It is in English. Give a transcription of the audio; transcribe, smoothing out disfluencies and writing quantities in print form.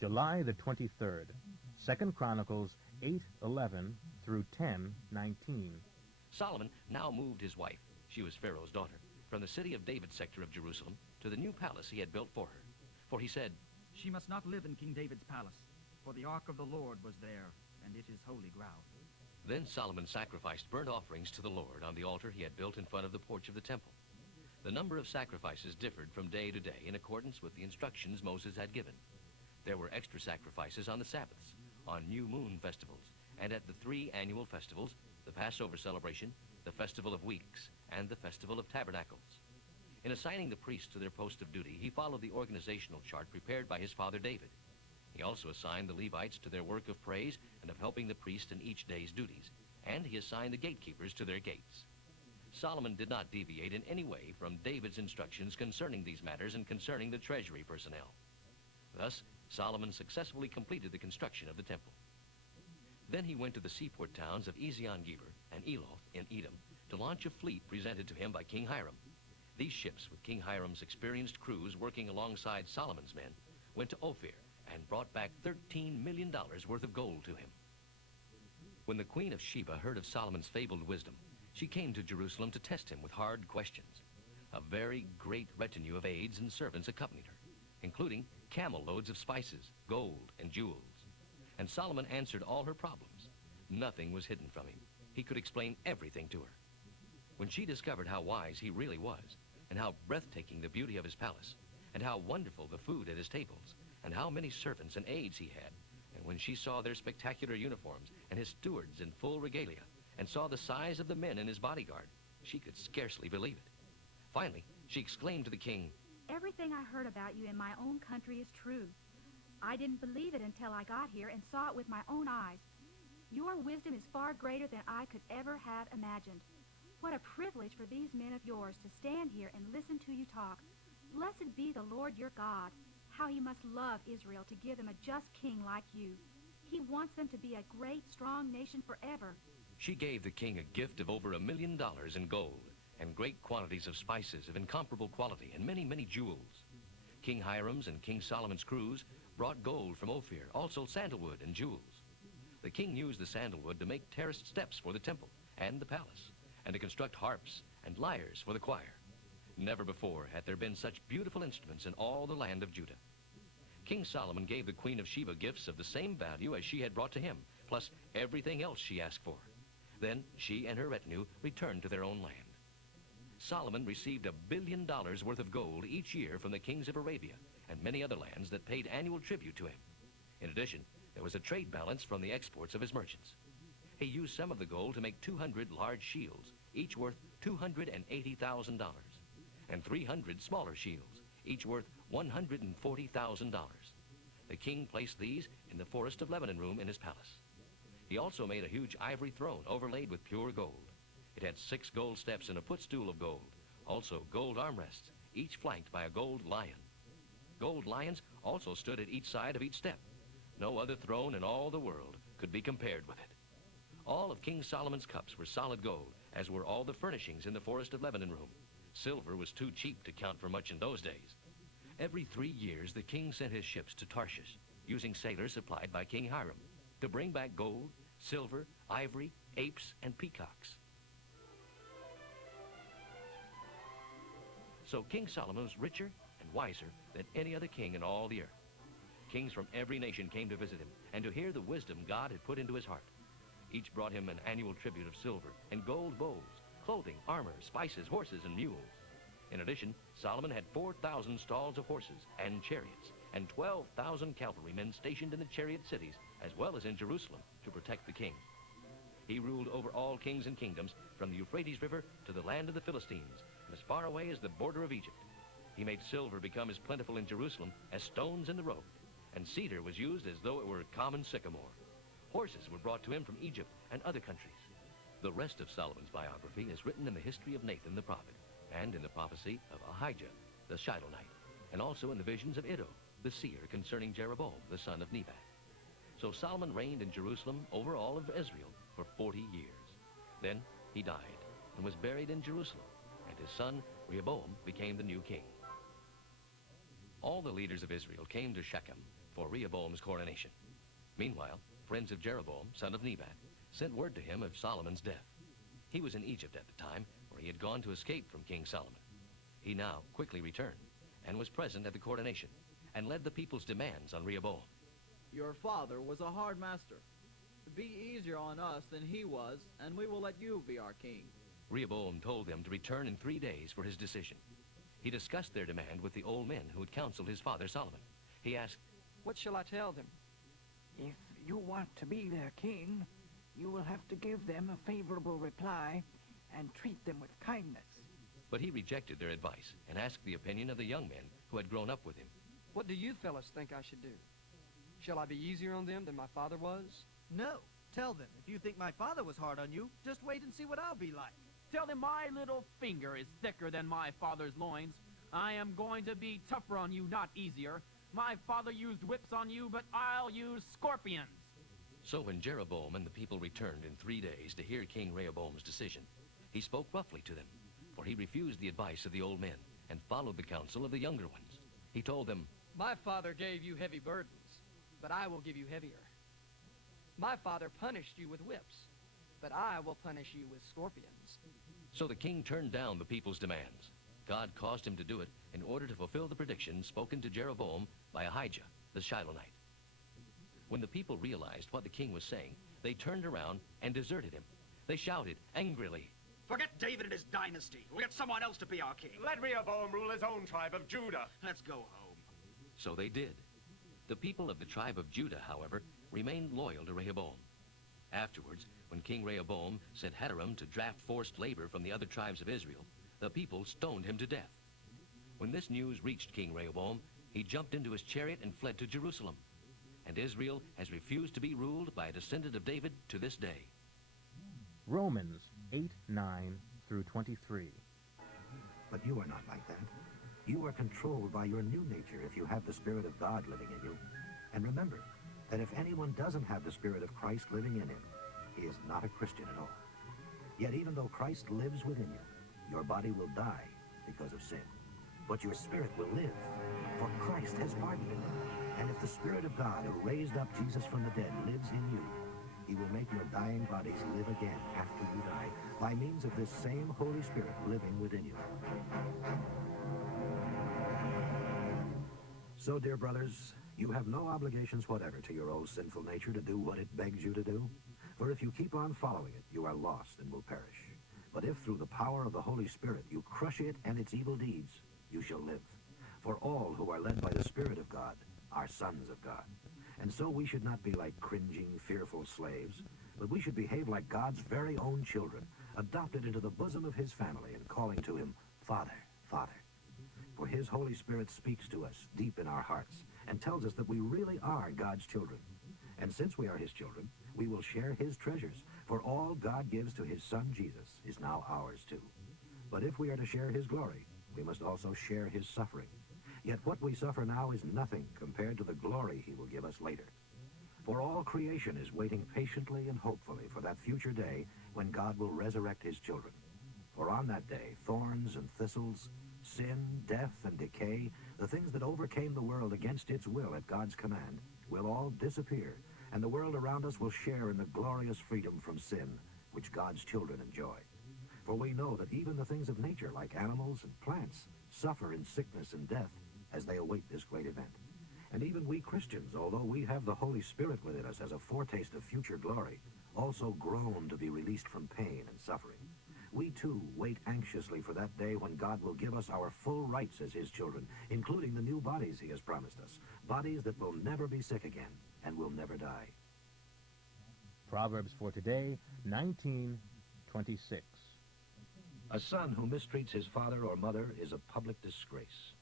July the 23rd, 2 Chronicles 8:11 through 10:19. Solomon now moved his wife, she was Pharaoh's daughter, from the city of David's sector of Jerusalem to the new palace he had built for her. For he said, "She must not live in King David's palace, for the ark of the Lord was there, and it is holy ground." Then Solomon sacrificed burnt offerings to the Lord on the altar he had built in front of the porch of the temple. The number of sacrifices differed from day to day in accordance with the instructions Moses had given. There were extra sacrifices on the Sabbaths, on new moon festivals, and at the 3 annual festivals, the Passover celebration, the Festival of Weeks, and the Festival of Tabernacles. In assigning the priests to their post of duty, he followed the organizational chart prepared by his father David. He also assigned the Levites to their work of praise and of helping the priest in each day's duties, and he assigned the gatekeepers to their gates. Solomon did not deviate in any way from David's instructions concerning these matters and concerning the treasury personnel. Thus, Solomon successfully completed the construction of the temple. Then he went to the seaport towns of Ezion-Geber and Eloth in Edom to launch a fleet presented to him by King Hiram. These ships, with King Hiram's experienced crews working alongside Solomon's men, went to Ophir and brought back $13 million worth of gold to him. When the Queen of Sheba heard of Solomon's fabled wisdom, she came to Jerusalem to test him with hard questions. A very great retinue of aides and servants accompanied her, including camel loads of spices, gold, and jewels. And Solomon answered all her problems. Nothing was hidden from him. He could explain everything to her. When she discovered how wise he really was, and how breathtaking the beauty of his palace, and how wonderful the food at his tables, and how many servants and aides he had, and when she saw their spectacular uniforms and his stewards in full regalia, and saw the size of the men in his bodyguard, she could scarcely believe it. Finally, she exclaimed to the king, "Everything I heard about you in my own country is true. I didn't believe it until I got here and saw it with my own eyes. Your wisdom is far greater than I could ever have imagined. What a privilege for these men of yours to stand here and listen to you talk. Blessed be the Lord your God. How he must love Israel to give them a just king like you. He wants them to be a great, strong nation forever." She gave the king a gift of over $1 million in gold, and great quantities of spices of incomparable quality, and many, many jewels. King Hiram's and King Solomon's crews brought gold from Ophir, also sandalwood and jewels. The king used the sandalwood to make terraced steps for the temple and the palace, and to construct harps and lyres for the choir. Never before had there been such beautiful instruments in all the land of Judah. King Solomon gave the Queen of Sheba gifts of the same value as she had brought to him, plus everything else she asked for. Then she and her retinue returned to their own land. Solomon received $1 billion worth of gold each year from the kings of Arabia and many other lands that paid annual tribute to him. In addition, there was a trade balance from the exports of his merchants. He used some of the gold to make 200 large shields, each worth $280,000, and 300 smaller shields, each worth $140,000. The king placed these in the Forest of Lebanon room in his palace. He also made a huge ivory throne overlaid with pure gold. It had 6 gold steps and a footstool of gold, also gold armrests, each flanked by a gold lion. Gold lions also stood at each side of each step. No other throne in all the world could be compared with it. All of King Solomon's cups were solid gold, as were all the furnishings in the Forest of Lebanon room. Silver was too cheap to count for much in those days. Every 3 years, the king sent his ships to Tarshish, using sailors supplied by King Hiram, to bring back gold, silver, ivory, apes, and peacocks. So King Solomon was richer and wiser than any other king in all the earth. Kings from every nation came to visit him and to hear the wisdom God had put into his heart. Each brought him an annual tribute of silver and gold bowls, clothing, armor, spices, horses, and mules. In addition, Solomon had 4,000 stalls of horses and chariots, and 12,000 cavalrymen stationed in the chariot cities, as well as in Jerusalem, to protect the king. He ruled over all kings and kingdoms, from the Euphrates River to the land of the Philistines, and as far away as the border of Egypt. He made silver become as plentiful in Jerusalem as stones in the road, and cedar was used as though it were common sycamore. Horses were brought to him from Egypt and other countries. The rest of Solomon's biography is written in the history of Nathan the prophet, and in the prophecy of Ahijah the Shilonite, and also in the visions of Iddo, the seer, concerning Jeroboam, the son of Nebat. So Solomon reigned in Jerusalem over all of Israel for 40 years. Then he died and was buried in Jerusalem, and his son Rehoboam became the new king. All the leaders of Israel came to Shechem for Rehoboam's coronation. Meanwhile, friends of Jeroboam, son of Nebat, sent word to him of Solomon's death. He was in Egypt at the time, where he had gone to escape from King Solomon. He now quickly returned and was present at the coronation and led the people's demands on Rehoboam. Your father was a hard master. Be easier on us than he was, and we will let you be our king. Rehoboam told them to return in 3 days for his decision. He discussed their demand with the old men who had counseled his father Solomon. He asked, "What shall I tell them?" If you want to be their king, you will have to give them a favorable reply and treat them with kindness. but he rejected their advice and asked the opinion of the young men who had grown up with him. What do you fellas think I should do? Shall I be easier on them than my father was? No. Tell them, if you think my father was hard on you, just wait and see what I'll be like. Tell them my little finger is thicker than my father's loins. I am going to be tougher on you, not easier. My father used whips on you, but I'll use scorpions. So when Jeroboam and the people returned in 3 days to hear King Rehoboam's decision, he spoke roughly to them, for he refused the advice of the old men and followed the counsel of the younger ones. He told them, My father gave you heavy burdens, but I will give you heavier. My father punished you with whips, but I will punish you with scorpions. So the king turned down the people's demands. God caused him to do it in order to fulfill the prediction spoken to Jeroboam by Ahijah, the Shilonite. When the people realized what the king was saying, they turned around and deserted him. They shouted angrily, Forget David and his dynasty. We'll get someone else to be our king. Let Rehoboam rule his own tribe of Judah. Let's go home. So they did. The people of the tribe of Judah, however, remained loyal to Rehoboam. Afterwards, when King Rehoboam sent Hadoram to draft forced labor from the other tribes of Israel, the people stoned him to death. When this news reached King Rehoboam, he jumped into his chariot and fled to Jerusalem. And Israel has refused to be ruled by a descendant of David to this day. Romans 8:9 through 23. But you are not like that. You are controlled by your new nature if you have the Spirit of God living in you. And remember that if anyone doesn't have the Spirit of Christ living in him, he is not a Christian at all. Yet even though Christ lives within you, your body will die because of sin. But your spirit will live, for Christ has pardoned it. And if the Spirit of God who raised up Jesus from the dead lives in you, he will make your dying bodies live again after you die by means of this same Holy Spirit living within you. So, dear brothers, you have no obligations whatever to your old sinful nature to do what it begs you to do. For if you keep on following it, you are lost and will perish. But if through the power of the Holy Spirit you crush it and its evil deeds, you shall live. For all who are led by the Spirit of God are sons of God. And so we should not be like cringing, fearful slaves, but we should behave like God's very own children, adopted into the bosom of his family and calling to him, Father, Father. For his Holy Spirit speaks to us deep in our hearts and tells us that we really are God's children. And since we are his children, we will share his treasures, for all God gives to his Son Jesus is now ours too. But if we are to share his glory, we must also share his suffering. Yet what we suffer now is nothing compared to the glory he will give us later. For all creation is waiting patiently and hopefully for that future day when God will resurrect his children. For on that day, thorns and thistles, sin, death, and decay, the things that overcame the world against its will at God's command, will all disappear, and the world around us will share in the glorious freedom from sin which God's children enjoy. For we know that even the things of nature, like animals and plants, suffer in sickness and death as they await this great event. And even we Christians, although we have the Holy Spirit within us as a foretaste of future glory, also groan to be released from pain and suffering. We too wait anxiously for that day when God will give us our full rights as his children, including the new bodies he has promised us, bodies that will never be sick again and will never die. Proverbs for today, 19:26. A son who mistreats his father or mother is a public disgrace.